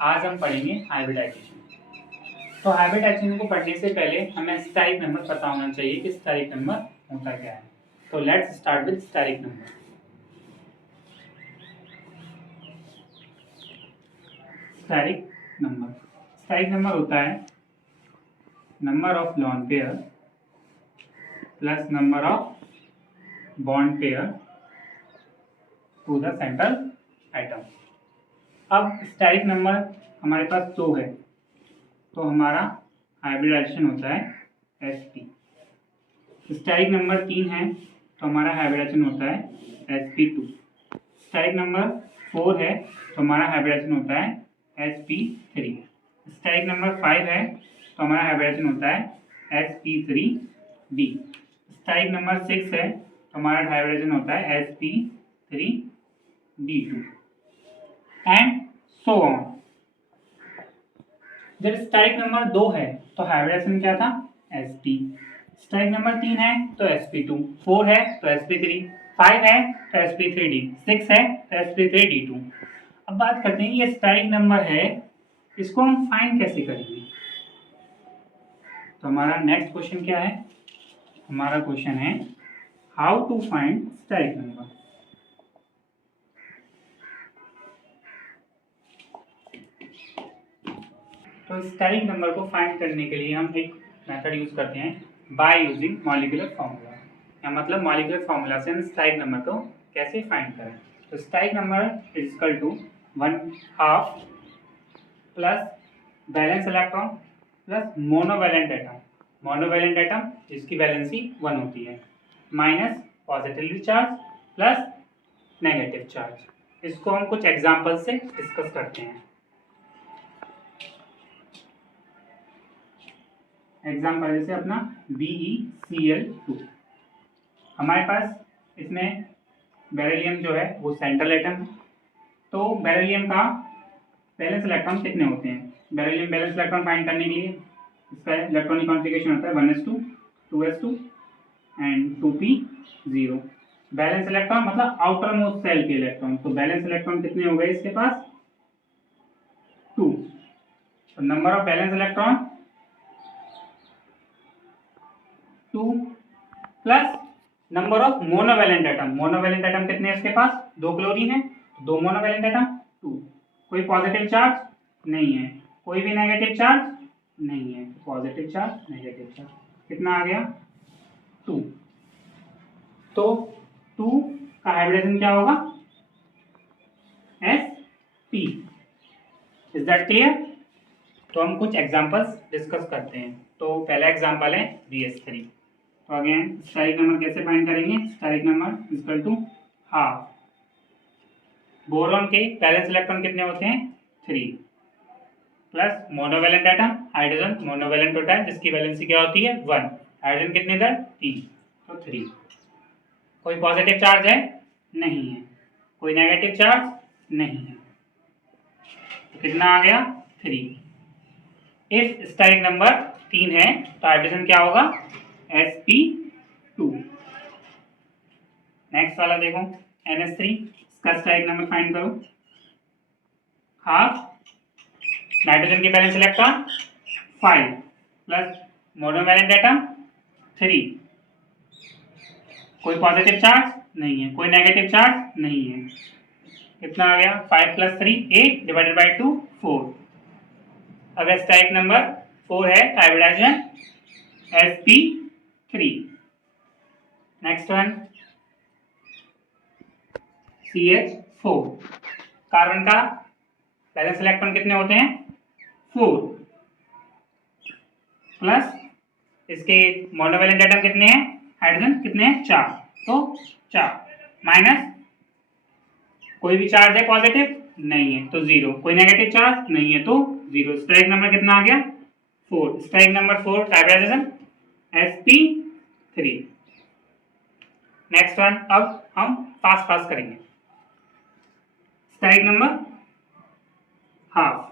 आज हम पढ़ेंगे हाइब्रिडाइजेशन। तो हाइब्रिडाइजेशन को पढ़ने से पहले हमें स्टेरिक नंबर पता होना चाहिए कि स्टेरिक नंबर होता क्या है। तो let's start with steric number. Steric number होता है number of lone pair plus number of bond pair to the central atom. अब स्टेरिक नंबर हमारे पास 2 है तो हमारा हाइब्रिडाइजेशन होता है sp। स्टेरिक नंबर 3 है तो हमारा हाइब्रिडाइजेशन होता है sp2। स्टेरिक नंबर 4 है तो हमारा हाइब्रिडाइजेशन होता है sp3। स्टेरिक नंबर 5 है तो हमारा हाइब्रिडाइजेशन होता है sp3d। स्टेरिक नंबर 6 है तो हमारा हाइब्रिडाइजेशन होता है sp3d2 एंड सो ऑन। जब स्टेरिक नंबर 2 है तो हाइब्रिडाइजेशन क्या था sp। स्टेरिक नंबर 3 है तो sp2, 4 है तो sp3, 5 है तो sp3d, 6 है तो sp3d2। अब बात करते हैं ये स्टेरिक नंबर है, इसको हम फाइंड कैसे करेंगे। तो हमारा नेक्स्ट क्वेश्चन क्या है, हमारा क्वेश्चन है how to find steric number. तो स्टेरिक नंबर को फाइंड करने के लिए हम एक मेथड यूज करते हैं बाय यूजिंग मॉलिक्यूलर फार्मूला। या मतलब मॉलिक्यूलर फार्मूला से हम स्टेरिक नंबर को कैसे फाइंड करें। तो steric number is equal to 1/2 plus valence electron plus monovalent atom. Monovalent atom जिसकी वैलेंसी 1 होती है minus positively charge plus negative charge. इसको हम कुछ एग्जांपल से डिस्कस करते हैं। एग्जाम्पल जैसे अपना BeCl2। हमारे पास इसमें बेरिलियम जो है वो सेंट्रल एटम है। तो बेरिलियम का बैलेंस इलेक्ट्रॉन कितने होते हैं। बेरिलियम बैलेंस इलेक्ट्रॉन फाइंड करने के लिए इसका इलेक्ट्रॉनिक कॉन्फ़िगरेशन होता है 1s2 2s2 and 2p0। Balance electron मतलब आउटर मोस्ट सेल के इलेक्ट्रॉन। तो बैलेंस इलेक्ट्रॉन कितने हो गए इसके पास 2। तो number of balance electron 2 plus number of monovalent atom. Monovalent atom कितने हैं इसके पास 2 क्लोरीन है, 2 मोनोवैलेंट एटम 2। कोई पॉजिटिव चार्ज नहीं है, कोई भी नेगेटिव चार्ज नहीं है। पॉजिटिव चार्ज नेगेटिव चार्ज कितना आ गया 2। तो 2 का हाइब्रिडाइजेशन क्या होगा sp। Is that clear. तो हम कुछ एग्जांपल्स डिस्कस करते हैं। तो पहला एग्जांपल है BS3। तो अगेन स्टेरिक नंबर कैसे फाइंड करेंगे। Steric number equal to half. Boron के बैलेंस इलेक्ट्रॉन कितने होते हैं 3 plus monovalent atom hydrogen monovalent होता है जिसकी वैलेंसी क्या होती है 1। हाइड्रोजन कितने इधर 3 तो 3। कोई पॉजिटिव चार्ज है नहीं है, कोई नेगेटिव चार्ज नहीं है। तो कितना आ गया 3। इफ स्टेरिक नंबर 3 है तो हाइड्रोजन क्या होगा sp2। नेक्स्ट वाला देखो NH3। इसका स्टेरिक नंबर फाइंड करो। हाफ नाइट्रोजन के balance electron 5 plus monovalent atom 3। कोई पॉजिटिव चार्ज नहीं है, कोई नेगेटिव चार्ज नहीं है। कितना आ गया 5 प्लस 3 8 डिवाइडेड बाई 2 4। अगर स्टेरिक नंबर 4 है तो hybridisation sp3। Next one CH4। Carbon का बैलेंस इलेक्ट्रॉन कितने होते हैं 4 प्लस इसके मोनोवैलेंट एटम कितने हैं हाइड्रोजन कितने हैं 4 तो 4 माइनस कोई भी चार्ज है पॉजिटिव नहीं है तो 0, कोई नेगेटिव चार्ज नहीं है तो 0। स्टेरिक नंबर कितना आ गया 4। Steric number 4 hybridisation sp3। Next one अब हम फास्ट फास्ट करेंगे। Steric number half.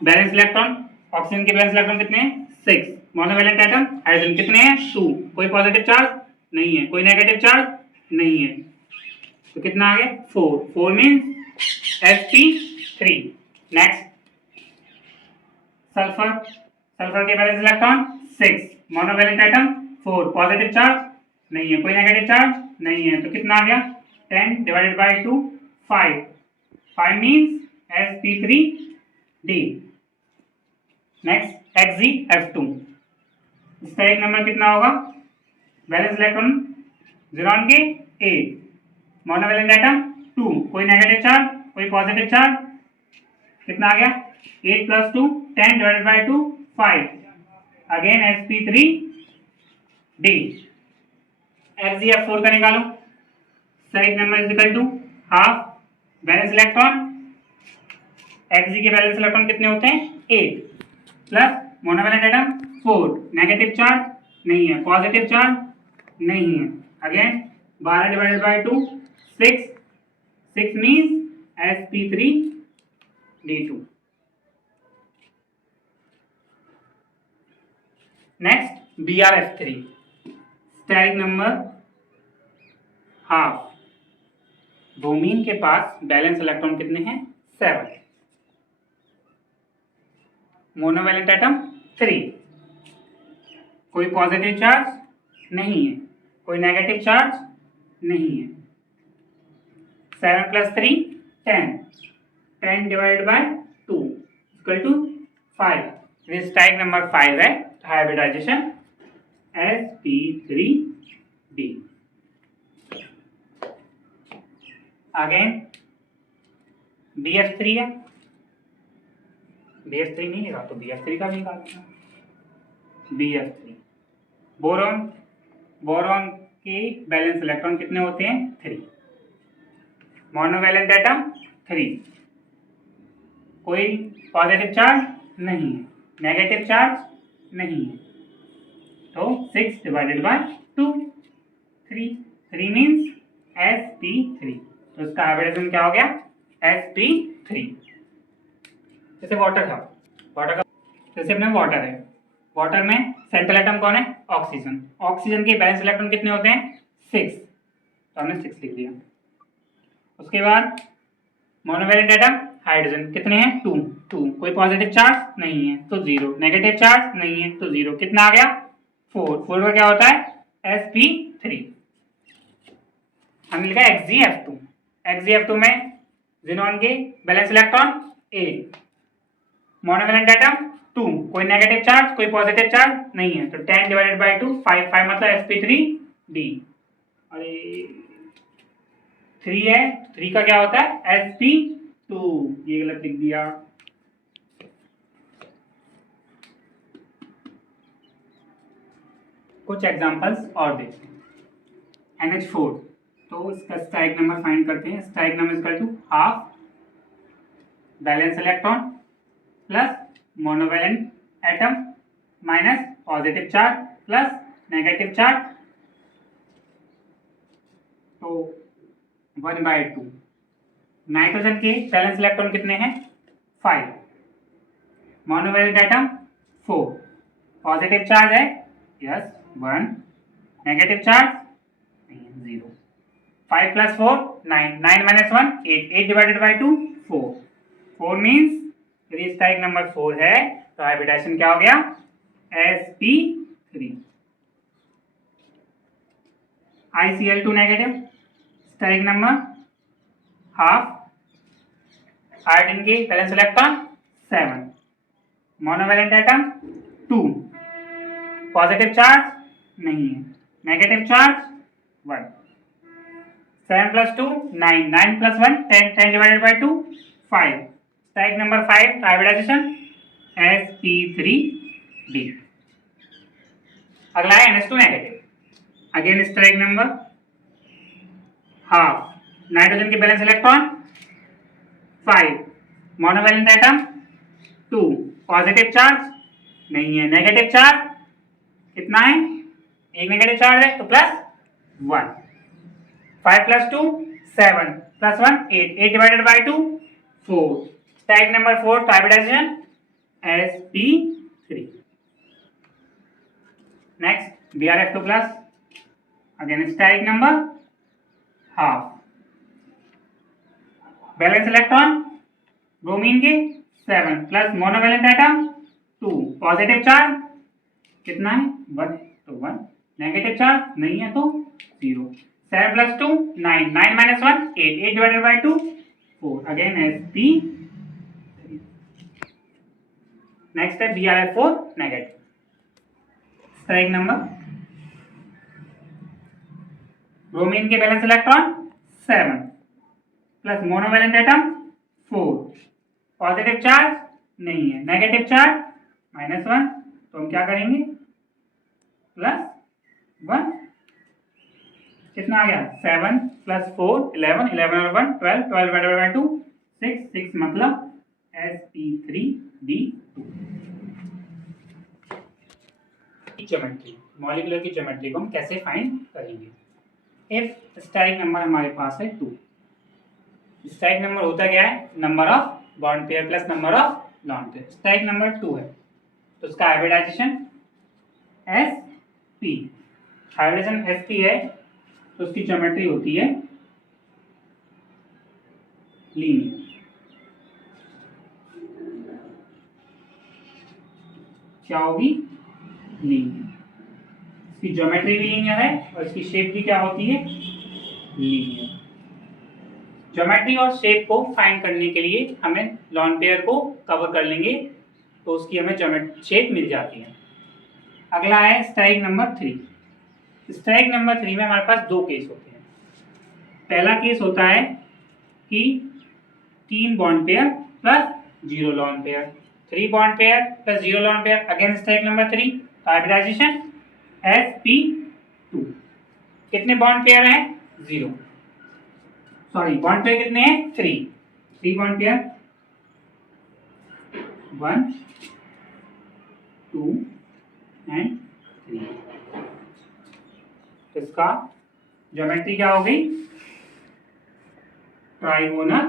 Valence electron oxygen के बैलेंस इलेक्ट्रॉन कितने हैं 6। मोनोवैलेंट एटम हाइड्रोजन कितने हैं 2। कोई पॉजिटिव चार्ज नहीं है, कोई नेगेटिव चार्ज नहीं है। तो कितना आ गया 4। 4 means sp3। Next sulphur, sulphur के valence electron 6, monovalent atom 4, positive charge नहीं है, कोई नेगेटिव चार्ज नहीं है, तो कितना आ गया 10 divided by 2 5, 5 means sp3d। Next Xzf2, इसका एक नंबर कितना होगा, वैलेंस इलेक्ट्रॉन 0 के 8, मोनोवैलेंट एटम 2, कोई नेगेटिव चार्ज कोई पॉजिटिव चार्ज, कितना आ गया 8 + 2 10 divided by 2 5, again sp3d। Xzf4 का निकालो, steric number is equal to half valence electron, Xz के वैलेंस इलेक्ट्रॉन कितने होते हैं 8, plus monovalent atom 4, negative charge नहीं है, पॉजिटिव चार्ज नहीं है, again 12 divided by 2 6, 6 means sp3d2। Next Brf3, steric number half, bromine के पास बैलेंस इलेक्ट्रॉन कितने हैं 7, मोनोवैलेंट एटम 3, कोई पॉजिटिव चार्ज नहीं है, कोई नेगेटिव चार्ज नहीं है, 7 + 3 10, 10 divided by 2 equal to 5, steric number 5 है, हाइब्रिडाइजेशन sp3d। अगेन Bf3 है, Bf3 नहीं लिखा तो Bf3 का भी निकालते हैं, Bf3 बोरॉन, बोरॉन के बैलेंस इलेक्ट्रॉन कितने होते हैं 3, मोनोवैलेंट एटम 3, कोई पॉजिटिव चार्ज नहीं है, नेगेटिव चार्ज नहीं है, तो 6 डिवाइडेड बाय 2 3, 3 मीन्स sp3, तो इसका हाइब्रिडाइजेशन क्या हो गया sp3। जैसे वाटर था, वाटर का जैसे अपने वाटर है, वाटर में सेंट्रल एटम कौन है ऑक्सीजन, ऑक्सीजन के बैलेंस इलेक्ट्रॉन कितने होते हैं 6, तो हमने 6 लिख दिया। उसके बाद मोनोवैलेंट एटम हाइड्रोजन कितने हैं 2, 2, कोई पॉजिटिव चार्ज नहीं है तो 0, नेगेटिव चार्ज नहीं है तो 0, कितना आ गया 4, 4 का क्या होता है sp3। हमने लिखा Xzf2, Xzf2 में ज़ीनॉन के बैलेंस इलेक्ट्रॉन 8, मोनोवैलेंट एटम 2, कोई नेगेटिव चार्ज कोई पॉजिटिव चार्ज नहीं है, तो 10 डिवाइडेड बाई 2 5, 5 मतलब sp3d। अरे 3 है, 3 का क्या होता है sp2, ये गलत लिख दिया। कुछ एग्जांपल्स और देखते हैं। NH4, तो इसका स्ट्राइक नंबर फाइंड करते हैं, steric number equal to half valence electron plus monovalent atom minus positive charge plus negative charge, तो 1/2। नाइट्रोजन के बैलेंस इलेक्ट्रॉन कितने हैं 5, मोनोवैलेंट एटम 4, पॉजिटिव चार्ज है yes 1, negative charge 0, 5 + 4 9, 9 - 1 8, 8 divided by 2 4, 4 means यदि strike number 4 है तो hybridisation क्या हो गया sp3। ICl2 negative, strike number half, iodine के balance electron 7, monovalent atom 2, positive charge नहीं है, negative charge 1, 7 + 2 9, 9 + 1 10, 10 divided by 2 5, strike number 5 hybridisation sp3d। अगला है NH2 negative, again strike number half, nitrogen के balance electron 5, monovalent atom 2, positive charge नहीं है, negative charge कितना है, एक नेगेटिव चार्ज है तो +1, 5 + 2 7 + 1 8, 8 divided by 2 4, steric number 4 hybridisation sp3। Next Brf2 plus, again strike number half, valence electron bromine के 7 plus monovalent atom 2, positive charge कितना है 1 तो 1, नेगेटिव चार्ज नहीं है तो 0, 7 plus 2 9, 9 minus 1 8, 8 divided by 2 4, again sp। Next है Br4 negative. Strike number, bromine के valence electron 7 plus monovalent atom 4, positive charge नहीं है, नेगेटिव चार्ज -1, तो हम क्या करेंगे +1, कितना आ गया 7 प्लस 4 11, 11 और 1 12, 12 डिवाइडेड बाई 2 6, 6 मतलब sp3b2। ज्योमेट्री, मॉलिक्यूलर की ज्योमेट्री को हम कैसे फाइंड करेंगे। इफ स्टैटिक नंबर हमारे पास है 2, स्टैटिक नंबर होता क्या है number of bond pair plus number of long pair. Static number 2 है तो उसका हाइब्रिडाइजेशन sp, हाइब्रिडाइजेशन sp है तो उसकी ज्योमेट्री होती है लीनियर। क्या होगी लीनियर, इसकी ज्योमेट्री भी लीनियर है और इसकी शेप भी क्या होती है लीनियर। ज्योमेट्री और शेप को फाइंड करने के लिए हमें लॉन पेयर को कवर कर लेंगे तो उसकी हमें शेप मिल जाती है। अगला है स्ट्राइक नंबर 3। स्ट्राइक नंबर 3 में हमारे पास 2 केस होते हैं। पहला केस होता है कि 3 bond pair plus 0 lone pair, 3 bond pair plus 0 lone pair, again strike number 3, hybridization sp2। कितने बॉन्ड पेयर हैं 0, सॉरी बॉन्ड पेयर कितने हैं 3 बॉन्ड पेयर 1 2 एंड 3। इसका ज्योमेट्री क्या हो गई ट्राइगोनल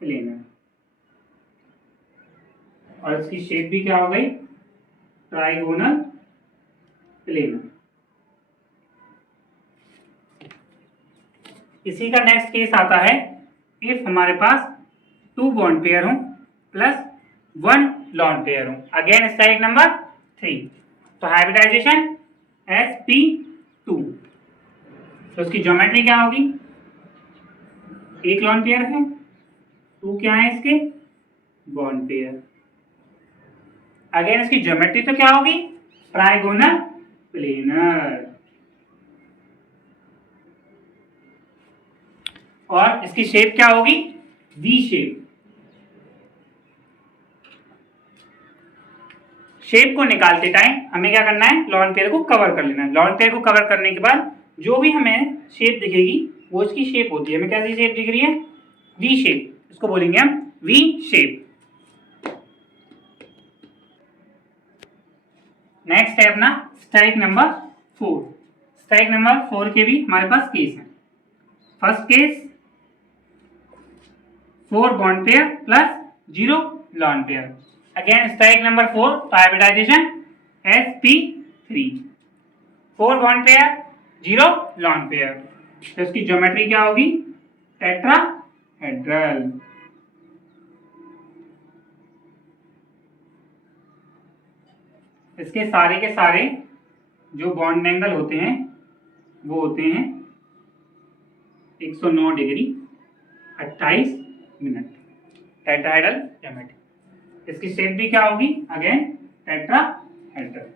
प्लेनर और इसकी शेप भी क्या हो गई ट्राइगोनल प्लेनर। इसी का नेक्स्ट केस आता है इफ हमारे पास 2 बॉन्ड पेयर हो प्लस 1 लॉन पेयर हो, अगेन स्ट्राइक नंबर 3, तो हाइब्रिडाइजेशन sp2। तो उसकी ज्योमेट्री क्या होगी, एक लॉन पेयर है, 2 क्या है इसके बॉन्ड पेयर, अगेन इसकी ज्योमेट्री तो क्या होगी ट्राइगोनल प्लेनर, और इसकी शेप क्या होगी वी शेप। शेप को निकालते टाइम हमें क्या करना है लॉन पेयर को कवर कर लेना है। लॉन पेयर को कवर करने के बाद जो भी हमें शेप दिखेगी वो इसकी शेप होती है। हमें कैसी शेप दिख रही है वी शेप, इसको बोलेंगे हम वी शेप। नेक्स्ट है अपना स्ट्राइक नंबर 4। स्ट्राइक नंबर 4 के भी हमारे पास केस है। First case 4 bond pair plus 0 lone pair, again strike number 4, hybridisation sp3, 4 bond pair 0 lone pair, तो इसकी ज्योमेट्री क्या होगी टेट्राहेड्रल। इसके सारे के सारे जो बॉन्ड एंगल होते हैं वो होते हैं 109 डिग्री 28 मिनट, टेट्राहेड्रल ज्योमेट्री। इसकी शेप भी क्या होगी अगेन टेट्राहेड्रल।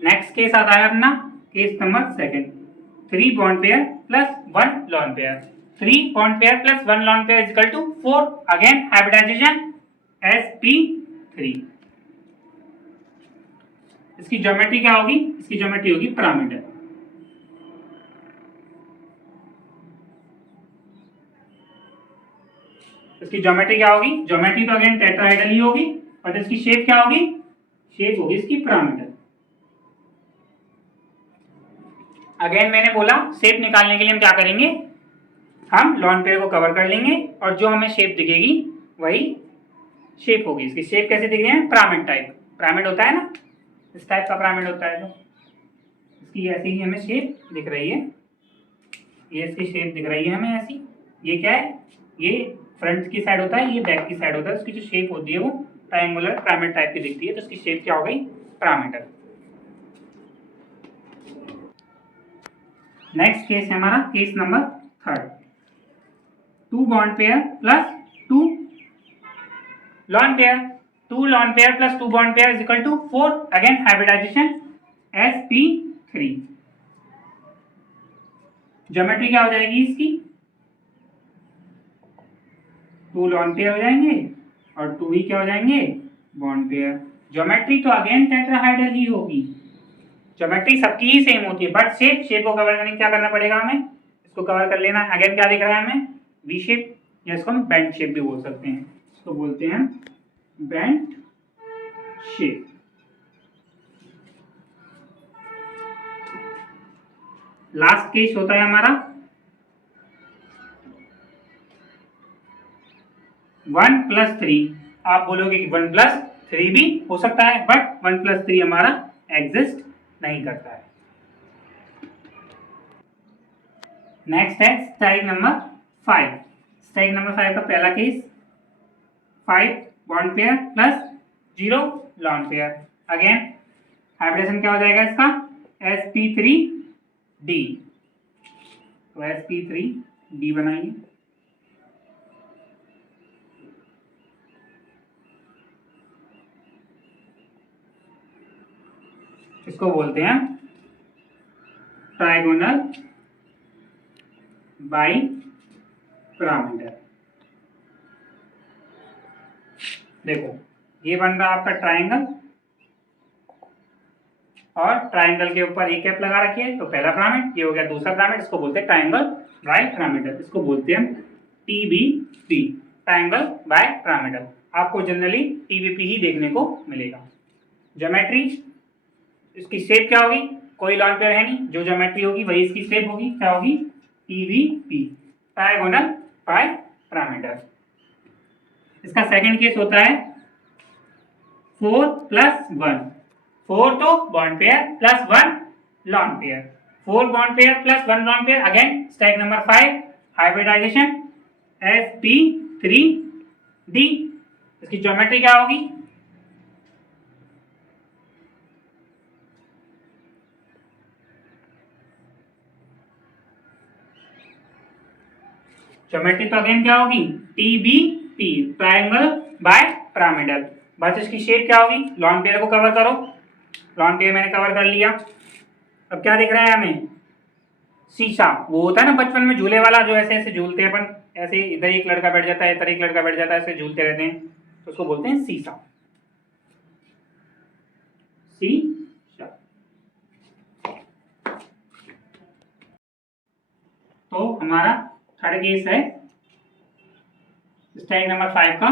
नेक्स्ट केस आता है अपना case number 2, 3 bond pair plus 1 lone pair, 3 bond pair plus 1 lone pair equal to 4, again hybridization sp3। इसकी ज्योमेट्री क्या होगी, इसकी ज्योमेट्री होगी पिरामिडल। इसकी ज्योमेट्री क्या होगी, ज्योमेट्री तो अगेन टेट्राहेड्रल ही होगी, बट इसकी शेप क्या होगी, शेप होगी इसकी पिरामिडल। अगेन मैंने बोला शेप निकालने के लिए हम क्या करेंगे, हम लॉन पेयर को कवर कर लेंगे और जो हमें शेप दिखेगी वही शेप होगी। इसकी शेप कैसे दिख रही है पिरामिड टाइप, पिरामिड होता है ना इस टाइप का पिरामिड होता है, तो इसकी ऐसी ही हमें शेप दिख रही है ये इसकी शेप दिख रही है हमें ऐसी। ये क्या है, ये फ्रंट की साइड होता है, ये बैक की साइड होता है। इसकी जो शेप होती है वो ट्रायंगुलर पिरामिड टाइप की दिखती है, तो इसकी शेप क्या हो गई, पिरामिडल। नेक्स्ट केस है हमारा case number 3, 2 bond pair plus 2 lone pair. 2 lone pair plus 2 bond pair is equal to 4। Again hybridization sp3। Geometry क्या हो जाएगी इसकी, 2 लॉन पेयर हो जाएंगे और 2 ही क्या हो जाएंगे, बॉन्ड पेयर। ज्योमेट्री तो अगेन टेट्राहाइड्रल ही होगी, ज्योमेट्री सबकी ही सेम होती है, बट शेप को कवर करने के क्या करना पड़ेगा हमें, इसको कवर कर लेना है। अगेन क्या दिख रहा है हमें, वी शेप, या इसको हम बेंट शेप भी बोल सकते हैं, इसको बोलते हैं बेंट शेप। लास्ट केस होता है हमारा 1+3। आप बोलोगे कि 1+3 भी हो सकता है, बट 1+3 हमारा एग्जिस्ट नहीं करता है। नेक्स्ट है स्ट्राइक नंबर 5। स्ट्राइक नंबर 5 का पहला case, 5 bond pair plus 0 lone pair. Again hybridization क्या हो जाएगा इसका, sp3d। तो sp3d बनाइए। इसको बोलते हैं ट्राइगोनल बाई पिरामिडल। देखो ये बन रहा आपका ट्राइंगल, और ट्राइंगल के ऊपर एक कैप लगा रखी है, तो पहला पिरामिड, ये हो गया दूसरा पिरामिड। इसको बोलते हैं ट्राइंगल बाय पिरामिडल, इसको बोलते हैं TBP, ट्राइंगल बाय पिरामिडल। आपको जनरली TBP ही देखने को मिलेगा। ज्योमेट्री, इसकी शेप क्या होगी, कोई लॉन पेयर है नहीं, जो ज्योमेट्री होगी वही इसकी शेप होगी, क्या होगी, TBP, ट्राइगोनल बाय पिरामिडल। इसका सेकंड केस होता है 4+1। 4 तो bond pair plus 1 lone pair, 4 bond pair plus 1 lone pair. Again strike number 5, hybridisation sp3d। इसकी ज्योमेट्री क्या होगी, ज्योमेट्री तो अगेन क्या होगी, TBP, ट्रायंगल बाय पिरामिडल। बस इसकी शेप क्या होगी, लॉन पेयर को कवर करो, लॉन पेयर मैंने कवर कर लिया। अब क्या दिख रहा है हमें, शीशा, वो होता है ना बचपन में झूले वाला, जो ऐसे ऐसे झूलते हैं अपन, ऐसे इधर एक लड़का बैठ जाता है, इधर एक लड़का बैठ जाता है, ऐसे झूलते रहते हैं, तो उसको बोलते हैं शीशा। शीशा। तो हमारा थर्ड केस है स्ट्राइक नंबर 5 का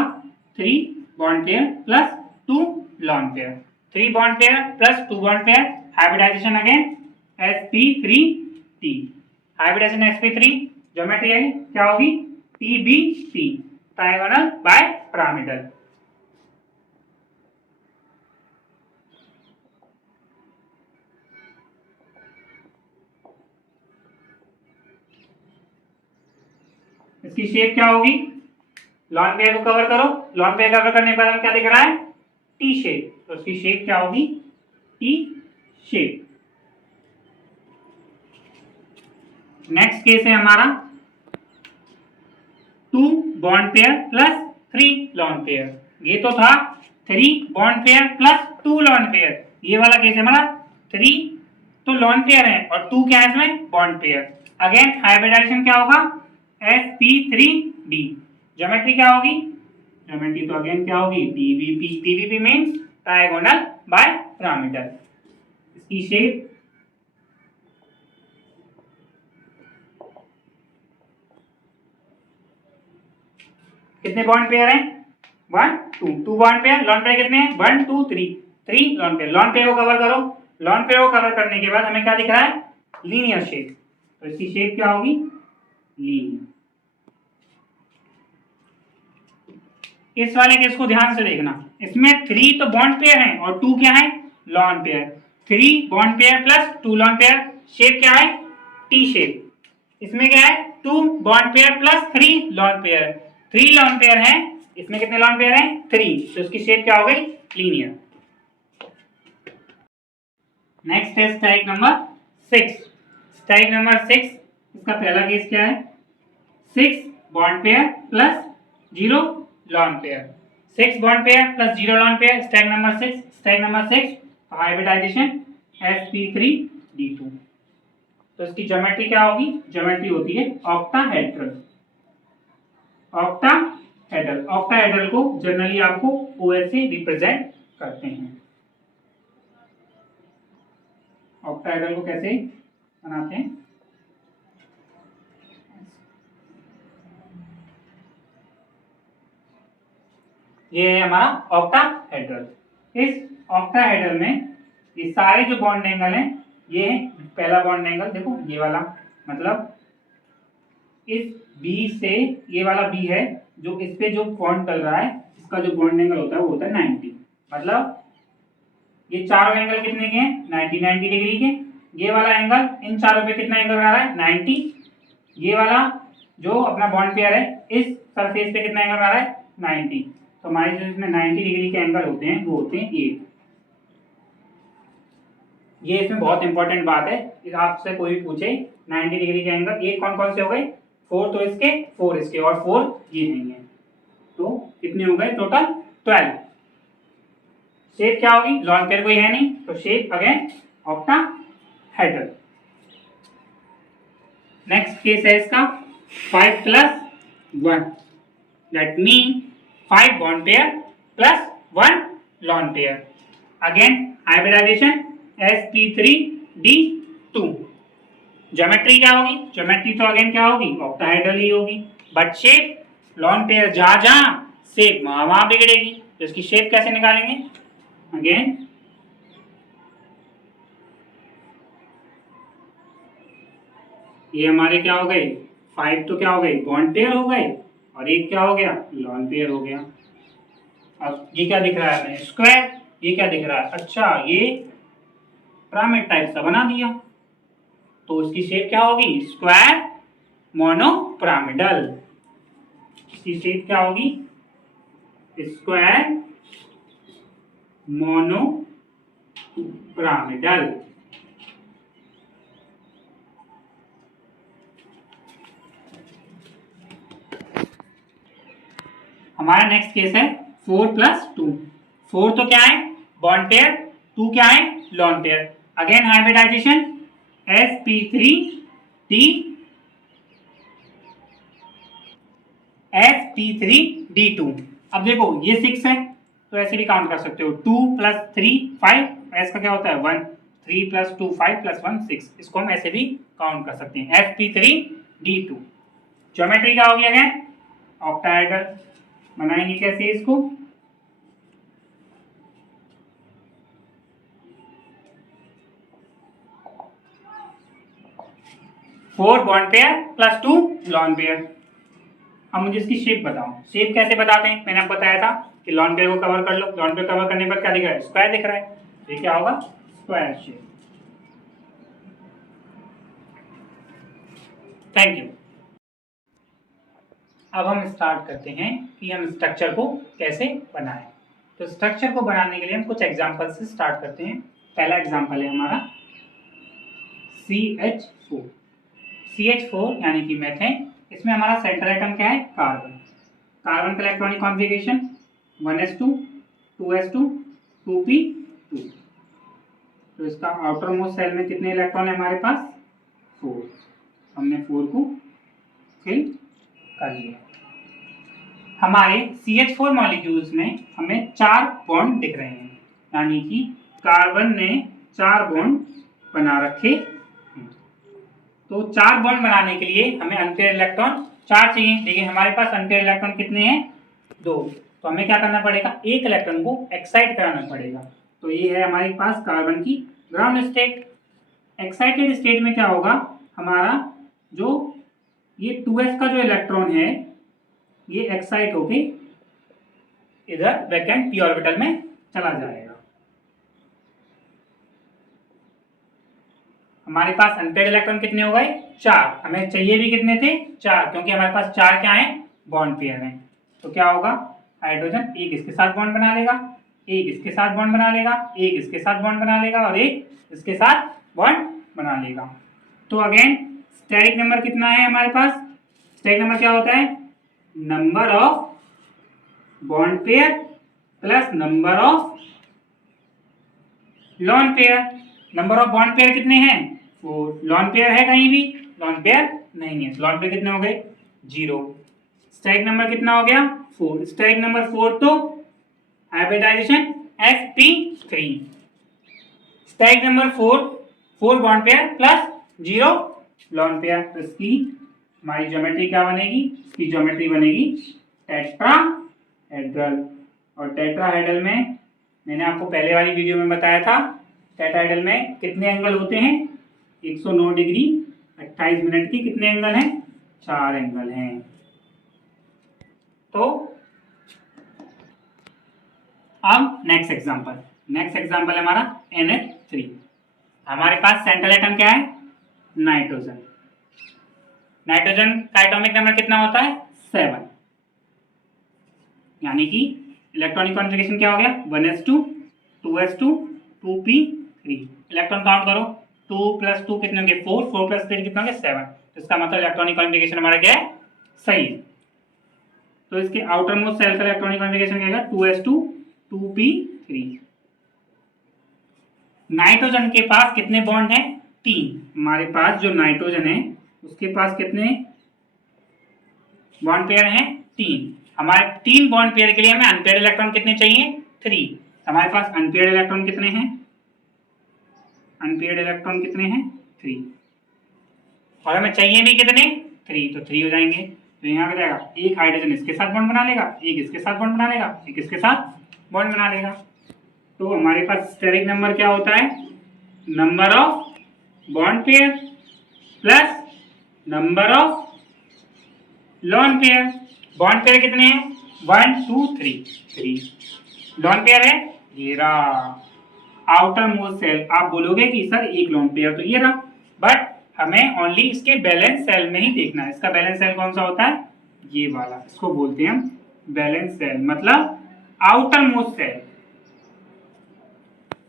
3 bond pair plus 2 lone pair. 3 bond pair plus 2 bond pair, hybridization again sp3d। Hybridization sp3, geometry है क्या होगी, TBP, ट्रायंगल बाय पिरामिडल। इसकी शेप क्या होगी, लॉन पेयर को कवर करो, लॉन पेयर कवर करने के बाद हमें क्या दिख रहा है, टी शेप, तो इसकी शेप क्या होगी, टी शेप। नेक्स्ट केस है हमारा 2 bond pair plus 3 lone pair. ये तो था 3 bond pair plus 2 lone pair, ये वाला केस है हमारा 3 तो लॉन पेयर है और 2 क्या है इसमें, बॉन्ड पेयर। अगेन हाइब्रिडाइजेशन क्या होगा, sp3d। ज्योमेट्री क्या होगी, ज्योमेट्री तो अगेन क्या होगी, TBP। TBP means triangle bipyramidal. इसकी शेप कितने बॉन्ड पेयर हैं, 1 2, 2 बॉन्ड पेयर, लॉन पेयर कितने हैं, 1 2 3 लॉन पेयर। लॉन पेयर को कवर करो, लॉन पेयर को कवर करने के बाद हमें क्या दिख रहा है, लीनियर शेप, तो इसकी शेप क्या होगी, लीनियर। इस वाले केस को ध्यान से देखना, इसमें 3 तो बॉन्ड पेयर है और 2 क्या है, lawn pair. 3 bond pair plus 2 lone pair, shape क्या है, टी शेप। इसमें क्या है 2 bond pair plus 3 lawn pair, 3 lone pair है, इसमें कितने लॉन पेयर हैं 3, तो इसकी शेप क्या हो गई लीनियर। नेक्स्ट है स्टाइक नंबर 6। स्टाइक नंबर 6, इसका पहला केस क्या है 6 bond pair plus 0 lone pair, 6 bond pair plus 0 lone pair, strike number 6। Strike number 6 hybridization sp3d2। तो इसकी ज्योमेट्री क्या होगी, ज्योमेट्री होती है ऑक्टाहेड्रल। ऑक्टाहेड्रल, ऑक्टाहेड्रल को जनरली आपको OS से रिप्रेजेंट करते हैं। ऑक्टाहेड्रल को कैसे बनाते हैं, ये है हमारा ऑक्टाहेड्रल। इस ऑक्टाहेड्रल में ये सारे जो बॉन्ड एंगल हैं, ये है पहला बॉन्ड एंगल, देखो ये वाला, मतलब इस B से ये वाला B है, जो इस पे जो बॉन्ड चल रहा है, इसका जो बॉन्ड एंगल होता है वो होता है 90। मतलब ये चारों एंगल कितने के हैं 90 डिग्री के। ये वाला एंगल इन चारों पे कितना एंगल बना रहा है 90। ये वाला जो अपना बॉन्ड पेयर है इस सरफेस पे कितना एंगल बना रहा है 90। तो हमारे जो इसमें 90 डिग्री के एंगल होते हैं वो होते हैं ये इसमें बहुत इंपॉर्टेंट बात है, इस आपसे कोई पूछे 90 डिग्री के एंगल ये कौन कौन से हो गए, 4 तो इसके 4 इसके और 4 ये नहीं है, तो कितने हो गए टोटल 12। शेप क्या होगी, लॉन पेयर कोई है नहीं, तो shape again octahedral. Next case है इसका 5 + 1, that mean 5 bond pair plus 1 lone pair. Again hybridization sp3d2। Geometry क्या होगी, ज्योमेट्री तो अगेन क्या होगी ऑक्टाहेड्रल ही होगी, बट शेप लॉन पेयर जहां जहां शेप वहां बिगड़ेगी। तो इसकी शेप कैसे निकालेंगे, अगेन ये हमारे क्या हो गए 5 तो क्या हो गए बॉन्ड पेयर हो गए, और एक क्या हो गया लॉन पेयर हो गया। अब ये क्या दिख रहा है स्क्वायर, ये क्या दिख रहा है, अच्छा ये पिरामिड टाइप सा बना दिया, तो इसकी शेप क्या होगी स्क्वायर मोनोपिरामिडल। इसकी शेप क्या होगी स्क्वायर मोनोपिरामिडल। हमारा नेक्स्ट केस है 4 + 2। 4 तो क्या है बॉन्ड पेयर, 2 क्या है lawn pair. Again hybridization sp3d2। अब देखो ये 6 है तो ऐसे भी काउंट कर सकते हो, 2 + 3 5, इसका क्या होता है 1, 3 + 2 5 + 1 6, इसको हम ऐसे भी काउंट कर सकते हैं sp3d2। ज्योमेट्री क्या होगी अगेन ऑक्टाहेड्रल। बनाएंगे कैसे इसको, four bond pair plus 2 lone pair. अब मुझे इसकी शेप बताओ, शेप कैसे बताते हैं, मैंने आपको बताया था कि लॉन पेयर को कवर कर लो, लॉन पेयर कवर करने पर क्या दिख रहा है स्क्वायर दिख रहा है, ये क्या होगा स्क्वायर शेप। Thank you. अब हम स्टार्ट करते हैं कि हम स्ट्रक्चर को कैसे बनाएं। तो स्ट्रक्चर को बनाने के लिए हम कुछ एग्जांपल से स्टार्ट करते हैं। पहला एग्जांपल है हमारा CH4। CH4 यानी कि मीथेन, इसमें हमारा सेंटर एटम क्या है कार्बन। कार्बन का electronic configuration 1s2 2s2 2p2। तो इसका आउटर मोस्ट सेल में कितने इलेक्ट्रॉन है हमारे पास 4, हमने 4 को फिल कर लिया। हमारे CH4 मॉलिक्यूल्स में हमें 4 बॉन्ड दिख रहे हैं, यानी कि कार्बन ने 4 बॉन्ड बना रखे हैं। तो 4 बॉन्ड बनाने के लिए हमें अनपेयर इलेक्ट्रॉन 4 चाहिए, लेकिन हमारे पास अनपेयर इलेक्ट्रॉन कितने हैं 2, तो हमें क्या करना पड़ेगा एक इलेक्ट्रॉन को एक्साइट कराना पड़ेगा। तो ये है हमारे पास कार्बन की ग्राउंड स्टेट। एक्साइटेड स्टेट में क्या होगा, हमारा जो ये 2s का जो इलेक्ट्रॉन है ये एक्साइट होके इधर वैकेंट p ऑर्बिटल में चला जाएगा। हमारे पास अनपेयर्ड इलेक्ट्रॉन कितने हो गए? 4। हमें चाहिए भी कितने थे? 4, क्योंकि हमारे पास 4 क्या है? बॉन्ड पेयर हैं। तो क्या होगा? हाइड्रोजन एक इसके साथ बॉन्ड बना लेगा, एक इसके साथ बॉन्ड बना लेगा, एक इसके साथ बॉन्ड बना लेगा और एक इसके साथ बॉन्ड बना लेगा। तो अगेन स्टेरिक नंबर कितना है हमारे पास? स्टेरिक नंबर क्या होता है? Number of bond pair plus number of lone pair. Number of bond pair कितने हैं? 4। लॉन पेयर है कहीं भी? लॉन पेयर नहीं है। लॉन पेयर कितने हो गए? 0। स्टेरिक नंबर कितना हो गया? 4। स्टेरिक नंबर 4 तो hybridisation sp3। Steric number 4 bond pair plus 0 lone pair. तो इसकी हमारी ज्योमेट्री क्या बनेगी? इसकी ज्योमेट्री बनेगी टेट्राहेड्रल। और टेट्राहेड्रल में मैंने आपको पहले वाली वीडियो में बताया था, टेट्राहेड्रल में कितने एंगल होते हैं? 109 डिग्री 28 मिनट की कितने एंगल हैं? 4 एंगल हैं। तो अब नेक्स्ट एग्जांपल है हमारा NH3। हमारे पास सेंट्रल एटम क्या है? नाइट्रोजन। नाइट्रोजन का एटॉमिक नंबर कितना होता है? 7। यानी कि इलेक्ट्रॉनिक कॉन्फ़िगरेशन क्या हो गया? 1s2 2s2 2p3। Electron count करो, 2 + 2 कितने होंगे? 4, 4 + 3 कितने होंगे? 7। तो इसका मतलब इलेक्ट्रॉनिक कॉन्फ़िगरेशन हमारा क्या है? सही है। तो इसके आउटर मोस्ट सेल का इलेक्ट्रॉनिक कॉन्फ़िगरेशन क्या है? 2s2 2p3। नाइट्रोजन के पास कितने बॉन्ड हैं? 3। हमारे पास जो नाइट्रोजन है उसके पास कितने बॉन्ड पेयर हैं? 3। हमारे 3 बॉन्ड पेयर के लिए हमें अनपेयर्ड इलेक्ट्रॉन कितने चाहिए? 3। हमारे पास अनपेयर्ड इलेक्ट्रॉन कितने हैं? अनपेयर्ड इलेक्ट्रॉन कितने हैं? 3। और हमें चाहिए भी कितने? 3। तो 3 हो जाएंगे। तो यहाँ पे जाएगा, एक हाइड्रोजन इसके साथ बॉन्ड बना लेगा, एक इसके साथ बॉन्ड बना लेगा, एक इसके साथ बॉन्ड बना लेगा। तो हमारे पास स्टेरिक नंबर क्या होता है? Number of bond pair plus number of lone pair. Bond pair कितने हैं? 1 2 3। लॉन पेयर है ये रहा आउटर मोस्ट सेल। आप बोलोगे कि सर एक लॉन पेयर तो ये रहा, बट हमें ओनली इसके बैलेंस सेल में ही देखना है। इसका बैलेंस सेल कौन सा होता है? ये वाला, इसको बोलते हैं हम बैलेंस सेल, मतलब आउटर मोस्ट सेल।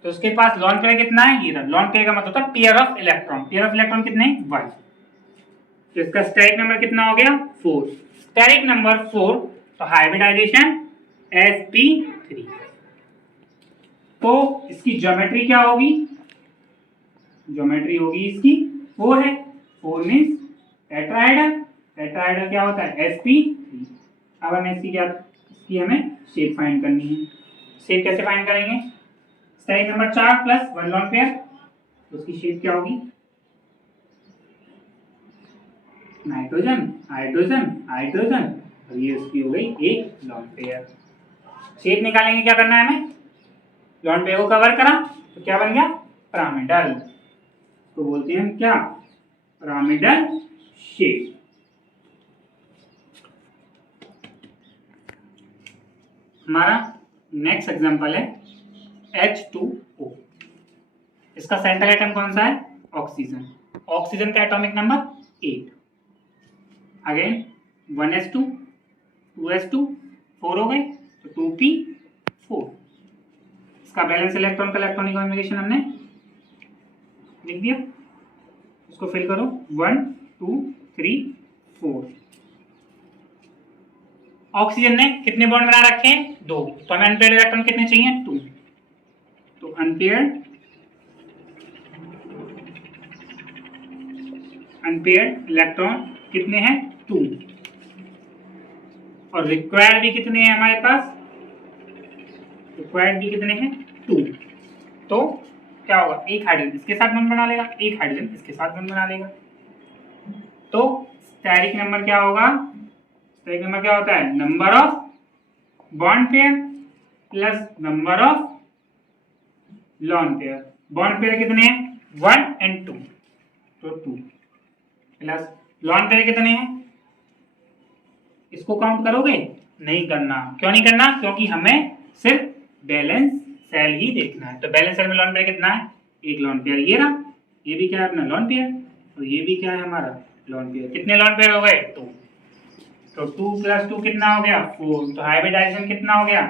तो उसके पास लॉन पेयर कितना है? ये रहा। लॉन पेयर का मतलब होता है pair of electron. Pair of electron कितने? 1। तो इसका स्टेरिक नंबर कितना हो गया? 4। स्टेरिक नंबर 4, तो हाइब्रिडाइजेशन sp3। तो इसकी ज्योमेट्री क्या होगी? ज्योमेट्री होगी इसकी 4 है। 4 मीन्स टेट्राहेड्रल। टेट्राहेड्रल क्या होता है? sp3। अब हमें इसकी हमें शेप फाइंड करनी है। शेप कैसे फाइंड करेंगे? Steric number 4 plus 1 lone pair, तो उसकी शेप क्या होगी? नाइट्रोजन हाइड्रोजन हाइड्रोजन, और ये उसकी हो गई एक लॉन पेयर। शेप निकालेंगे, क्या करना है हमें? लॉन पेयर को कवर करा तो क्या बन गया? पिरामिडल। तो बोलते हैं हम क्या? Pyramidal shape. हमारा नेक्स्ट एग्जांपल है H2O। इसका सेंट्रल एटम कौन सा है? ऑक्सीजन। ऑक्सीजन का atomic number 8। Again 1s2 2s2 4 हो गए, तो 2p4। इसका बैलेंस इलेक्ट्रॉन का इलेक्ट्रॉनिक कॉन्फ़िगरेशन हमने लिख दिया। उसको फिल करो 1 2 3 4। ऑक्सीजन ने कितने बॉन्ड बना रखे हैं? 2। तो हमें अनपेयर्ड इलेक्ट्रॉन कितने चाहिए? 2। तो अनपेयर्ड इलेक्ट्रॉन कितने हैं? 2। और रिक्वायर्ड भी कितने हैं हमारे पास? रिक्वायर्ड भी कितने हैं? 2। तो क्या होगा? एक हाइड्रोजन इसके साथ बॉन्ड बना लेगा, एक हाइड्रोजन इसके साथ बॉन्ड बना लेगा। तो स्टेरिक नंबर क्या होगा? स्टेरिक नंबर क्या होता है? Number of bond pair plus number of lone pair. Bond pair कितने हैं? 1 और 2, तो 2 प्लस लॉन पेयर कितने हैं? इसको काउंट करोगे? नहीं करना। क्यों नहीं करना? क्योंकि हमें सिर्फ बैलेंस सेल ही देखना है। तो बैलेंस सेल में लॉन पेयर कितना है? एक लॉन पेयर ये रहा। ये भी क्या है अपना लोन पेयर, और ये भी क्या है हमारा लोन पेयर। कितने लोन पेयर हो गए? 2। तो 2 + 2 कितना हो गया? 4। तो हाइब्रिडाइजेशन कितना हो गया?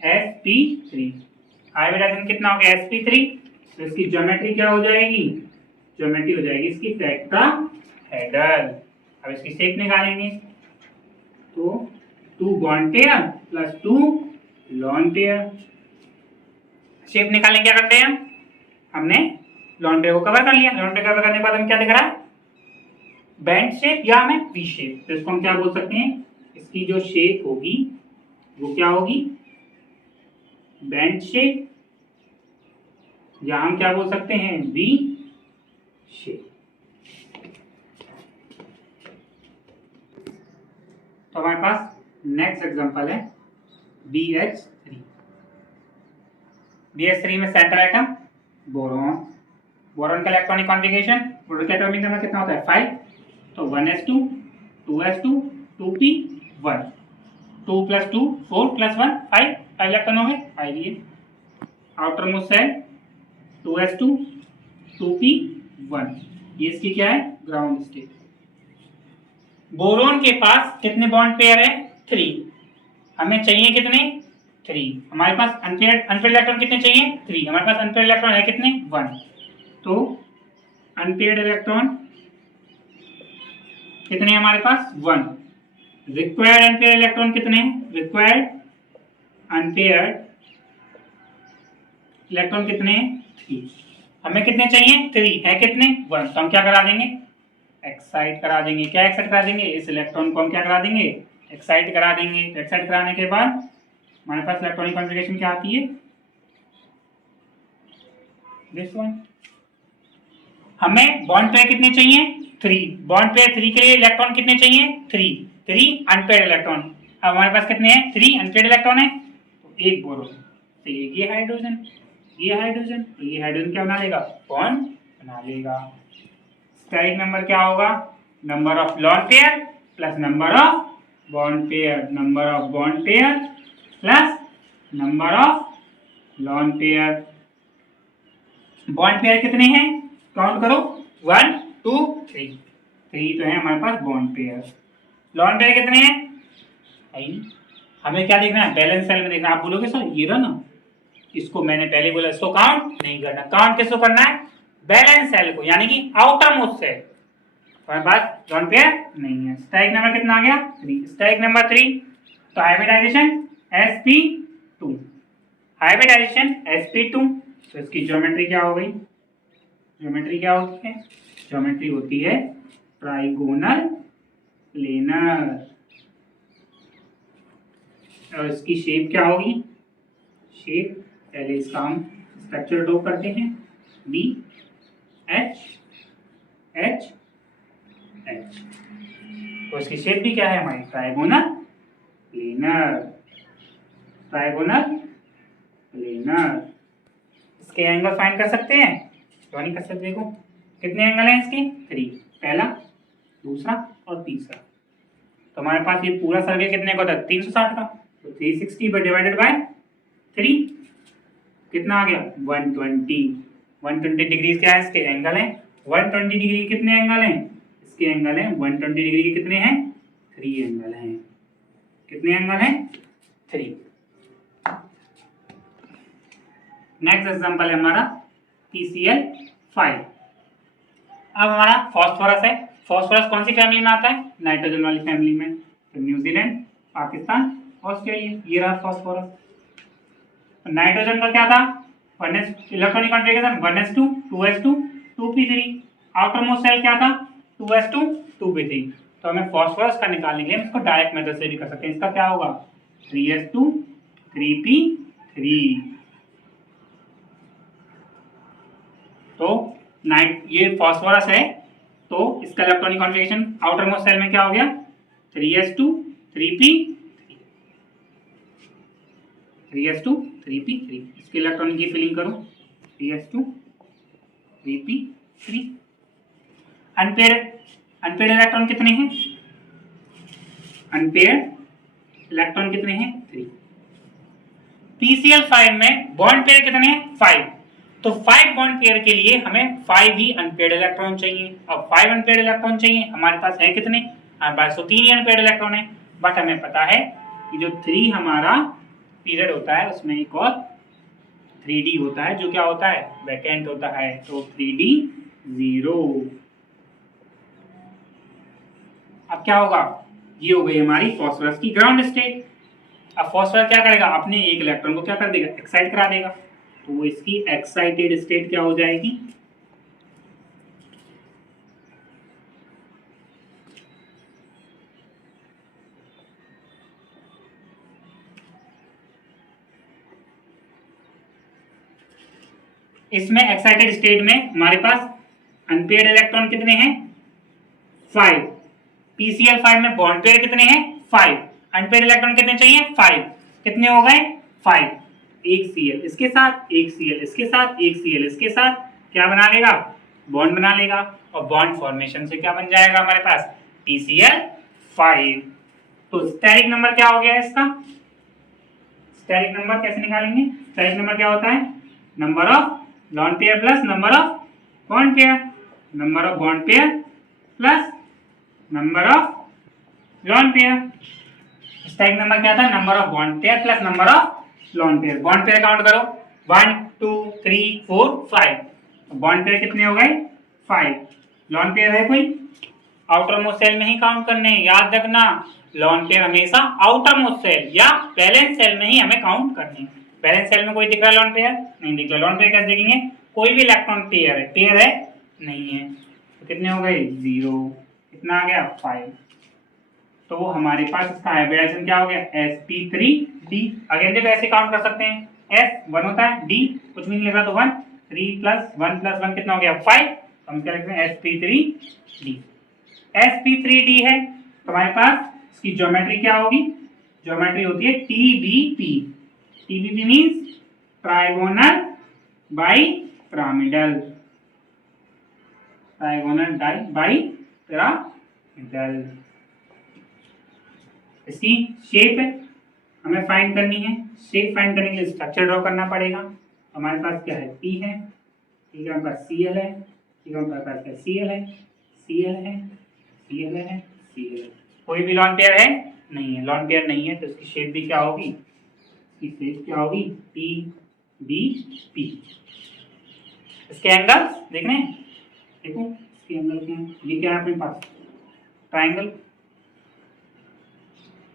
sp3। हाइब्रिडाइजेशन कितना हो गया? sp3। तो इसकी ज्योमेट्री क्या हो जाएगी? ज्योमेट्री हो जाएगी इसकी टेट्राहेड्रल। अब इसकी शेप निकालेंगे, तो 2 bond pair plus 2 lone pair. Shape निकालेंगे, क्या करते हैं हमने लॉन पेयर को कवर कर लिया। लॉन पेयर कवर करने के बाद हमें क्या दिख रहा है? बैंड शेप या हमें वी शेप। तो इसको हम क्या बोल सकते हैं? इसकी जो शेप होगी वो क्या होगी? बैंड शेप, या हम क्या बोल सकते हैं? V shape. तो हमारे पास नेक्स्ट एग्जांपल है BH3। BH3 में सेंटर आइटम बोरॉन। बोरॉन का इलेक्ट्रॉनिक कॉन्फ़िगरेशन, बोरॉन का एटॉमिक नंबर कितना होता है? 5। तो 1s2 2s2 2p1। 2 + 2 4 + 1 5 इलेक्ट्रॉन हो गए 5 ये। Outer most shell 2s2 2p1, ये इसकी क्या है? Ground state. बोरोन के पास कितने बॉन्ड पेयर है? 3। हमें चाहिए कितने? 3। हमारे पास अनपेयर्ड इलेक्ट्रॉन कितने चाहिए? 3। हमारे पास अनपेयर्ड इलेक्ट्रॉन है कितने? 1। तो अनपेयर्ड इलेक्ट्रॉन कितने हमारे पास? 1। रिक्वायर्ड अनपेयर्ड इलेक्ट्रॉन कितने हैं? रिक्वायर्ड अनपेयर्ड इलेक्ट्रॉन कितने हैं? 3। हमें कितने चाहिए? 3 है कितने? 1। तो हम क्या करा देंगे? एक्साइट करा देंगे। क्या एक्साइट करा देंगे? इस इलेक्ट्रॉन को हम क्या करा देंगे? एक्साइट करा देंगे। तो एक्साइट कराने के बाद हमारे पास इलेक्ट्रॉनिक कॉन्फ़िगरेशन क्या आती है? This one. हमें बॉन्ड पेयर कितने चाहिए? 3। बॉन्ड पेयर 3 के लिए इलेक्ट्रॉन कितने चाहिए? 3 अनपेयर्ड इलेक्ट्रॉन। अब हमारे पास कितने हैं? 3 अनपेयर्ड इलेक्ट्रॉन है, तो एक बोरोन। तो ये हाइड्रोजन, ये हाइड्रोजन, तो ये हाइड्रोजन क्या बना लेगा? बॉन्ड बना लेगा। स्टेरिक नंबर क्या होगा? Number of lone pair plus number of bond pair. Number of bond pair plus number of lone pair. Bond pair कितने हैं? काउंट करो, 1 2 3। 3 तो है हमारे पास बॉन्ड पेयर। लॉन पेयर कितने हैं? हमें क्या देखना है? बैलेंस सेल में देखना। आप बोलोगे सर ये रहा ना, इसको मैंने पहले बोला, इसको काउंट नहीं करना। काउंट किसको करना है? बैलेंस सेल को, यानी कि आउटर मोस्ट सेल। हमारे पास लॉन पेयर नहीं है। स्टेरिक नंबर कितना आ गया? 3। स्टेरिक नंबर 3, तो हाइब्रिडाइजेशन sp2। Hybridisation sp2। तो इसकी ज्योमेट्री क्या हो गई? ज्योमेट्री क्या होती है? ज्योमेट्री होती है ट्राइगोनल प्लेनर। और इसकी शेप क्या होगी? शेप, पहले इसका हम स्ट्रक्चर ड्रॉ करते हैं। B H H H। तो इसकी शेप भी क्या है हमारी? Trigonal planar. Trigonal planar. इसके एंगल फाइंड कर सकते हैं? क्यों नहीं कर सकते? देखो कितने एंगल हैं इसके? 3। पहला, दूसरा और तीसरा। तो हमारे पास ये पूरा सर्कल कितने का होता है? 360 का। तो 360 डिवाइडेड बाय 3 कितना आ गया? 120। 120 डिग्री क्या है? इसके एंगल हैं। 120 डिग्री कितने एंगल हैं? इसके एंगल हैं 120 डिग्री के कितने हैं? 3 एंगल हैं। कितने एंगल हैं? 3। नेक्स्ट एग्जांपल है हमारा PCl5। अब हमारा फॉस्फोरस है। फॉस्फोरस कौन सी फैमिली में आता है? नाइट्रोजन वाली फैमिली में। तो न्यूजीलैंड, पाकिस्तान, ऑस्ट्रेलिया, ये रहा फॉस्फोरस। नाइट्रोजन का क्या था? Electronic configuration 1s2 2s2 2p3। Outermost shell क्या था? 2s2 2p3। तो हमें फॉस्फोरस का निकालने के लिए इसको डायरेक्ट मेथड से भी कर सकते हैं। इसका क्या होगा? 3s2 3p3। तो ये फॉस्फोरस है, तो इसका electronic configuration outermost shell में क्या हो गया? 3s2 3p3। 3s2 3p3। इसके इलेक्ट्रॉनिक की फिलिंग करो, 3s2 3p3। अनपेयर्ड इलेक्ट्रॉन कितने हैं? अनपेयर्ड इलेक्ट्रॉन कितने हैं? 3। PCl5 में बॉन्ड पेयर कितने हैं? 5। तो 5 बॉन्ड पेयर के लिए हमें 5 ही अनपेयर्ड इलेक्ट्रॉन चाहिए। अब 5 अनपेयर्ड इलेक्ट्रॉन चाहिए, हमारे पास है कितने? हमारे पास तो 3 ही अनपेयर्ड इलेक्ट्रॉन है, बट हमें पता है कि जो 3 हमारा पीरियड होता है उसमें एक और 3d होता है, जो क्या होता है? वैकेंट होता है। तो 3d 0। अब क्या होगा? ये हो गई हमारी फास्फोरस की ग्राउंड स्टेट। अब फास्फोरस क्या करेगा? अपने एक इलेक्ट्रॉन को क्या कर देगा? एक्साइट करा देगा। तो वो इसकी एक्साइटेड स्टेट क्या हो जाएगी? इसमें एक्साइटेड स्टेट में हमारे पास अनपेयर्ड इलेक्ट्रॉन कितने हैं? 5। PCl5 में बॉन्ड पेयर कितने हैं? 5। अनपेयर्ड इलेक्ट्रॉन कितने चाहिए? 5। कितने हो गए? 5। एक Cl इसके साथ, एक Cl इसके साथ, एक Cl इसके साथ क्या बना लेगा? बॉन्ड बना लेगा। और बॉन्ड फॉर्मेशन से क्या बन जाएगा हमारे पास? PCl5। तो स्टेरिक नंबर क्या हो गया इसका? स्टेरिक नंबर कैसे निकालेंगे? स्टेरिक नंबर क्या होता है? Number of lone pair plus number of bond pair. Number of bond pair plus number of lone pair. Steric number क्या था? Number of bond pair plus number of lone pair. Bond pair count करो, 1 2 3 4 5। Bond pair कितने हो गए? 5। Lone pair है कोई? Outer most shell में ही count करने, याद रखना। लॉन पेयर हमेशा आउटर मोस्ट सेल या बैलेंस सेल में ही हमें काउंट करने। बैलेंस सेल में कोई दिख रहा है लॉन पेयर? नहीं दिख रहा। लॉन पेयर कैसे देखेंगे? कोई भी इलेक्ट्रॉन पेयर है, पेयर है नहीं है। तो कितने हो गए? 0। कितना आ गया? 5। तो हमारे पास इसका हाइब्रिडाइजेशन क्या हो गया? sp3d। अगेन देखो ऐसे काउंट कर सकते हैं। s 1 होता है, d कुछ भी नहीं लिख रहा तो 1, 3 + 1 कितना हो गया? 5। हम क्या लिखते हैं? sp3d। sp3d है तो हमारे पास इसकी ज्योमेट्री क्या होगी? ज्योमेट्री होती है TBP। TBP means trigonal bipyramidal. Trigonal bipyramidal. इसकी शेप हमें फाइंड करनी है। शेप फाइंड करने के लिए स्ट्रक्चर ड्रॉ करना पड़ेगा। हमारे पास क्या है? P है, ठीक है, हमारे पास Cl है, ठीक है, हमारे पास Cl है, Cl है, Cl है, Cl है। कोई भी लॉन पेयर है? नहीं है। लॉन पेयर नहीं है तो इसकी शेप भी क्या होगी? इसकी शेप क्या होगी? TBP। इसके एंगल्स देख रहे हैं? देखो इसके एंगल क्या है? ये क्या है अपने पास? ट्राइंगल।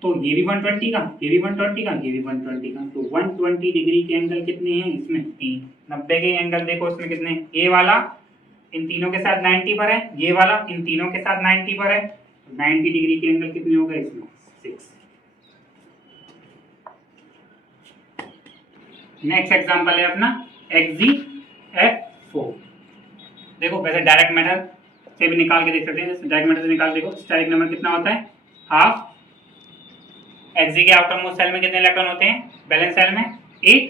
तो ये भी 120 का, ये भी 120 का, ये भी 120 का। तो 120 डिग्री के एंगल कितने हैं इसमें? 3। 90 के एंगल देखो इसमें कितने? ये वाला इन तीनों के साथ 90 पर है, ये वाला इन तीनों के साथ 90 पर है। 90 डिग्री के एंगल कितने हो गए इसमें? 6। नेक्स्ट एग्जांपल है अपना XgF4। देखो वैसे डायरेक्ट मेथड से भी निकाल के देख सकते हैं। डायरेक्ट मेथड से निकाल देखो स्टेरिक नंबर कितना होता है? हाफ। Xg के आउटर मोस्ट सेल में कितने इलेक्ट्रॉन होते हैं? बैलेंस सेल में 8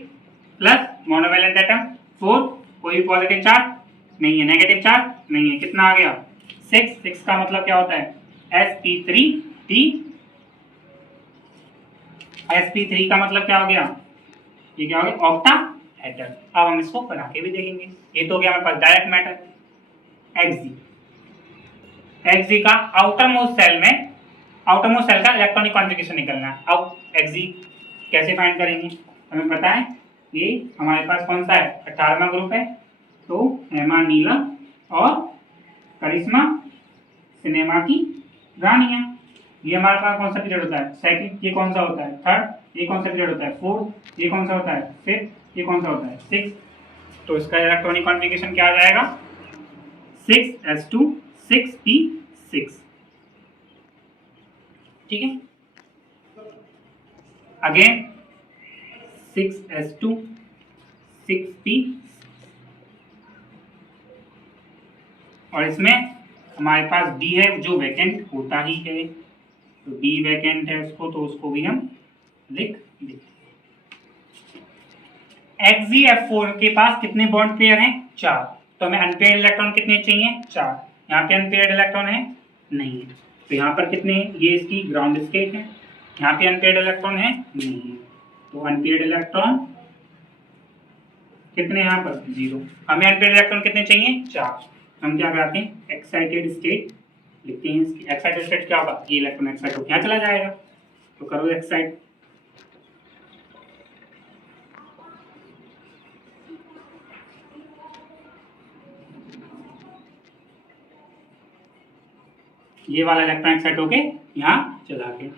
प्लस मोनोवैलेंट एटम 4। कोई भी पॉजिटिव चार्ज नहीं है, नेगेटिव चार्ज नहीं है। कितना आ गया? 6। 6 का मतलब क्या होता है? sp3d। sp3 का मतलब क्या हो गया? ये क्या हो गया? ऑक्टाहेड्रल। अब हम इसको बना के भी देखेंगे। ये तो हो गया हमारे पास डायरेक्ट मैटर। Xg का आउटर मोस्ट सेल में, आउटर मोस्ट सेल का इलेक्ट्रॉनिक कॉन्फ़िगरेशन निकलना है। अब Xg कैसे फाइंड करेंगे? हमें पता है ये हमारे पास कौन सा है? 18वां ग्रुप है। तो हेमा नीला और करिश्मा सिनेमा की रानियां। ये हमारे पास कौन सा पीरियड होता है? सेकंड। ये कौन सा होता है? थर्ड। ये कौन सा पीरियड होता है? फोर्थ। ये कौन सा होता है? फिफ्थ। ये कौन सा होता है? सिक्स। तो इसका इलेक्ट्रॉनिक कॉन्फ़िगरेशन क्या आ जाएगा? 6s2 6p6। ठीक है, अगेन 6s2 6p। और इसमें हमारे पास D है जो वैकेंट होता ही है। तो D वैकेंट है उसको, तो उसको भी हम लिख देते हैं। XgF4 के पास कितने बॉन्ड पेयर हैं? 4। तो हमें अनपेयर्ड इलेक्ट्रॉन कितने चाहिए? 4। यहाँ पे अनपेयर्ड इलेक्ट्रॉन है? नहीं है। तो यहाँ पर कितने? ये इसकी ग्राउंड स्टेट है। यहाँ पे अनपेयर्ड इलेक्ट्रॉन है? नहीं है। तो अनपेयर्ड इलेक्ट्रॉन कितने यहाँ पर 0। हमें अनपेयर्ड इलेक्ट्रॉन कितने चाहिए 4। हम क्या कराते हैं एक्साइटेड स्टेट लिखते हैं। इसकी एक्साइटेड स्टेट क्या होगा, ये इलेक्ट्रॉन एक्साइट होकर यहाँ चला जाएगा, तो करो एक्साइट। ये वाला इलेक्ट्रॉन एक्साइट होके यहाँ चला गया।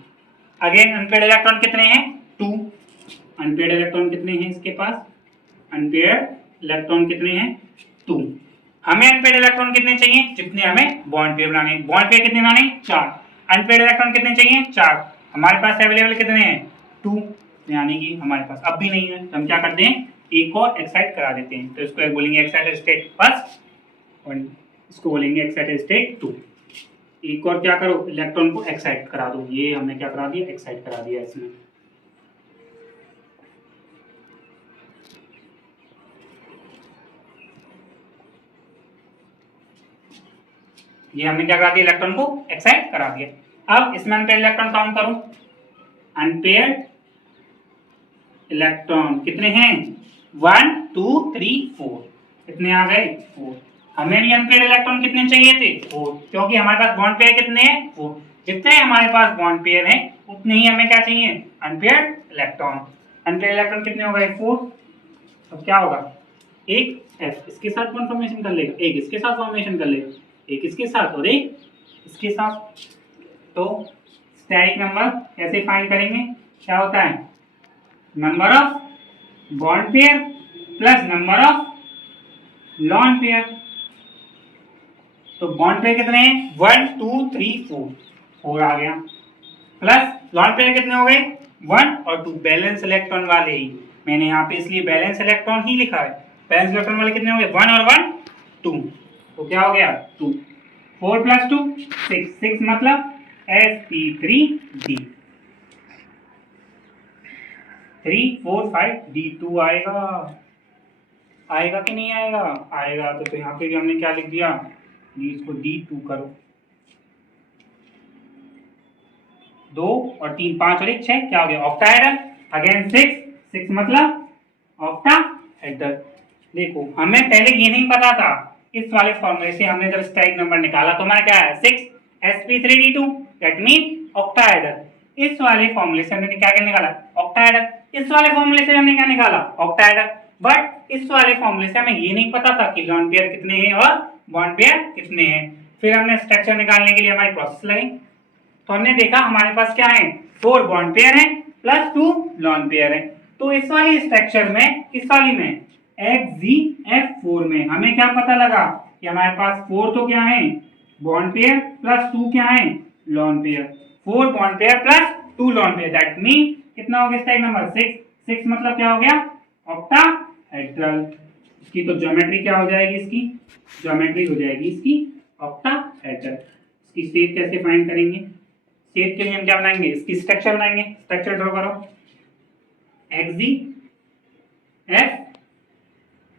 अगेन अनपेयर्ड इलेक्ट्रॉन कितने हैं 2। अनपेयर्ड इलेक्ट्रॉन कितने हैं इसके पास, अनपेयर्ड इलेक्ट्रॉन कितने हैं 2। हमें अनपेयर्ड इलेक्ट्रॉन कितने चाहिए, जितने हमें बॉन्ड पेयर बनाने। बॉन्ड पेयर कितने बनाने 4। अनपेयर्ड इलेक्ट्रॉन कितने चाहिए 4। हमारे पास अवेलेबल कितने हैं 2, यानी कि हमारे पास अब भी नहीं है, तो हम क्या करते हैं एक और एक्साइट करा देते हैं। तो इसको बोलेंगे एक्साइटेड स्टेट फर्स्ट और इसको बोलेंगे एक्साइटेड स्टेट 2। एक और क्या करो इलेक्ट्रॉन को एक्साइट करा दो। ये हमने क्या करा दिया एक्साइट करा दिया इसमें। ये हमने क्या करा दिया इलेक्ट्रॉन को एक्साइट करा दिया। अब इसमें अनपेयर्ड इलेक्ट्रॉन काउंट करो। अनपेयर्ड इलेक्ट्रॉन कितने हैं 1 2 3 4। कितने आ गए 4। हमें भी अनपेयर्ड इलेक्ट्रॉन कितने चाहिए थे 4, क्योंकि हमारे पास बॉन्ड पेयर कितने हैं 4। जितने हमारे पास बॉन्ड पेयर हैं उतने ही हमें क्या चाहिए अनपेयर्ड इलेक्ट्रॉन। अनपेयर्ड इलेक्ट्रॉन कितने हो गए 4। तो क्या होगा एक F इसके साथ कौन फॉर्मेशन कर लेगा, एक इसके साथ फॉर्मेशन कर लेगा, एक इसके साथ और एक इसके साथ। तो स्टेरिक नंबर कैसे फाइंड करेंगे, क्या होता है number of bond pair plus number of lone pair. तो बॉन्ड पेयर कितने हैं 1 2 3 4, 4 आ गया, प्लस लॉन पेयर कितने हो गए 1 और 2। बैलेंस इलेक्ट्रॉन वाले ही मैंने यहाँ पे इसलिए बैलेंस इलेक्ट्रॉन ही लिखा है। बैलेंस इलेक्ट्रॉन वाले कितने हो गए 1 और 1 2, तो क्या हो गया 2। 4 + 2 6, 6 मतलब sp3d। 3 4 5 d2 आएगा, आएगा कि नहीं आएगा, आएगा। तो यहाँ पे भी हमने क्या लिख दिया इसको d2 करो। 2 और 3 5 और 1 6, क्या हो गया ऑक्टाहेड्रल। अगेन 6 मतलब ऑक्टाहेड्रल। देखो हमें पहले ये नहीं पता था, इस वाले फॉर्मूले से हमने जब स्टेरिक नंबर निकाला तो हमारा क्या है 6 sp3d2 दैट मीन ऑक्टाहेड्रल। इस वाले फॉर्मूले से हमने क्या निकाला ऑक्टाहेड्रल, इस वाले फॉर्मूले से हमने क्या निकाला ऑक्टाहेड्रल। बट इस वाले फॉर्मूले से हमें ये नहीं पता था कि लॉन पेयर कितने हैं और बॉन्ड पेयर कितने हैं। फिर हमने स्ट्रक्चर निकालने के लिए हमारी प्रोसेस लगी, तो हमने देखा हमारे पास क्या है 4 बॉन्ड पेयर है प्लस 2 लॉन पेयर है। तो इस वाली स्ट्रक्चर में, इस वाली में XZF4 में हमें क्या पता लगा कि हमारे पास 4 तो क्या है बॉन्ड पेयर प्लस 2 क्या है lawn pair. 4 bond pair plus 2 lone pair that mean कितना हो गया स्टेरिक नंबर 6। 6 मतलब क्या हो गया ऑक्टाहेड्रल। इसकी तो ज्योमेट्री क्या हो जाएगी, इसकी ज्योमेट्री हो जाएगी इसकी ऑक्टाहेड्रल। इसकी शेप कैसे फाइंड करेंगे, शेप के लिए हम क्या बनाएंगे इसकी स्ट्रक्चर बनाएंगे। स्ट्रक्चर ड्रॉ करो XZF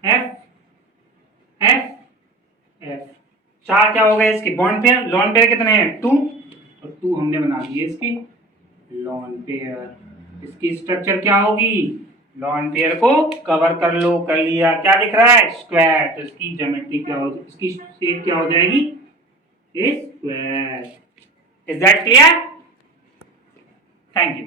F F F। 4 क्या हो गए इसके बॉन्ड पेयर, लॉन पेयर कितने हैं 2 और 2 हमने बना दिए इसकी लॉन पेयर। इसकी स्ट्रक्चर क्या होगी लॉन पेयर को कवर कर लो, कर लिया, क्या दिख रहा है स्क्वायर। तो इसकी ज्योमेट्री क्या हो, इसकी शेप क्या हो जाएगी square. Is that clear? Thank you.